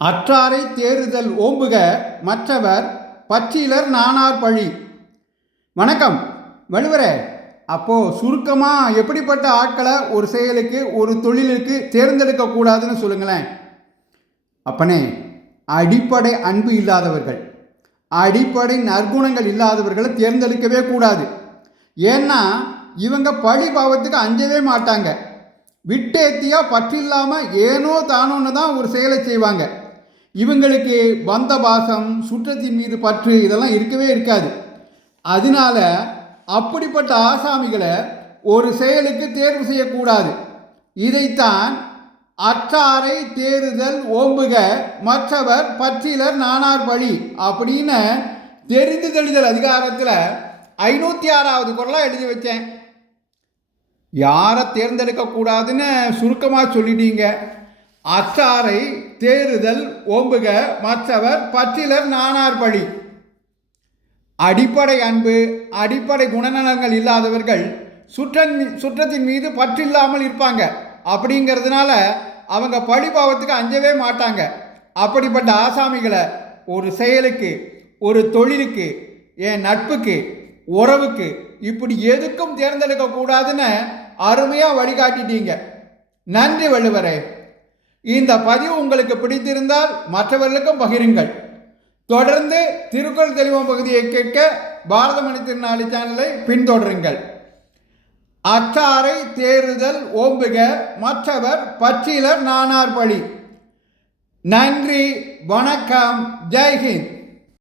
அற்றாரை தேறுதல் ஓம்புக மற்றவர் பற்றிலர் நானார் பழி. வணக்கம் வள்ளுவரே. அப்போது சுருக்கமாக எப்படிப்பட்ட ஆட்களை ஒரு செயலுக்கு ஒரு தொழிலுக்கு தேர்ந்தெடுக்கக்கூடாதுன்னு சொல்லுங்களேன். அப்பனே, அடிப்படை அன்பு இல்லாதவர்கள், அடிப்படை நற்குணங்கள் இல்லாதவர்களை தேர்ந்தெடுக்கவே கூடாது. ஏன்னா இவங்க பழி பாவத்துக்கு அஞ்சவே மாட்டாங்க. விட்டேத்தியாக பற்றில்லாமல் ஏனோ தானோன்னு தான் ஒரு செயலை செய்வாங்க. இவங்களுக்கு பந்த பாசம், சுற்றத்தின் மீது பற்று இதெல்லாம் இருக்கவே இருக்காது. அதனால அப்படிப்பட்ட ஆசாமிகளை ஒரு செயலுக்கு தேர்வு செய்யக்கூடாது. இதைத்தான் அற்றாரை தேறுதல் ஓம்புக மற்றவர் பற்றிலர் நானார் பழி அப்படின்னு தெரிந்து தெளிதல் அதிகாரத்தில் 506வது குறளாக எழுதி வச்சேன். யாரை தேர்ந்தெடுக்கக்கூடாதுன்னு சுருக்கமாக சொல்லிட்டீங்க. அற்றாரை தேறுதல் ஓம்புக மற்றவர் பற்றிலர் நானார் பழி. அடிப்படை அன்பு, அடிப்படை குணநலங்கள் இல்லாதவர்கள் சுற்றத்தின் மீது பற்றில்லாமல் இருப்பாங்க. அப்படிங்கிறதுனால அவங்க பழிபாவத்துக்கு அஞ்சவே மாட்டாங்க. அப்படிப்பட்ட ஆசாமிகளை ஒரு செயலுக்கு, ஒரு தொழிலுக்கு, என் நட்புக்கு, உறவுக்கு, இப்படி எதுக்கும் தேர்ந்தெடுக்கக்கூடாதுன்னு அருமையாக வழிகாட்டிட்டீங்க. நன்றி வள்ளுவரே. இந்த பதிவு உங்களுக்கு பிடித்திருந்தால் மற்றவர்களுக்கும் பகிருங்கள். தொடர்ந்து திருக்குறள் தெளிவம் பகுதியை கேட்க பாரதமணி திருநாளி சேனலை பின்தொடருங்கள். அற்றாரை தேறுதல் ஓம்புக மற்றவர் பற்றிலர் நானார் பழி. நன்றி, வணக்கம், ஜெய்ஹிந்த்.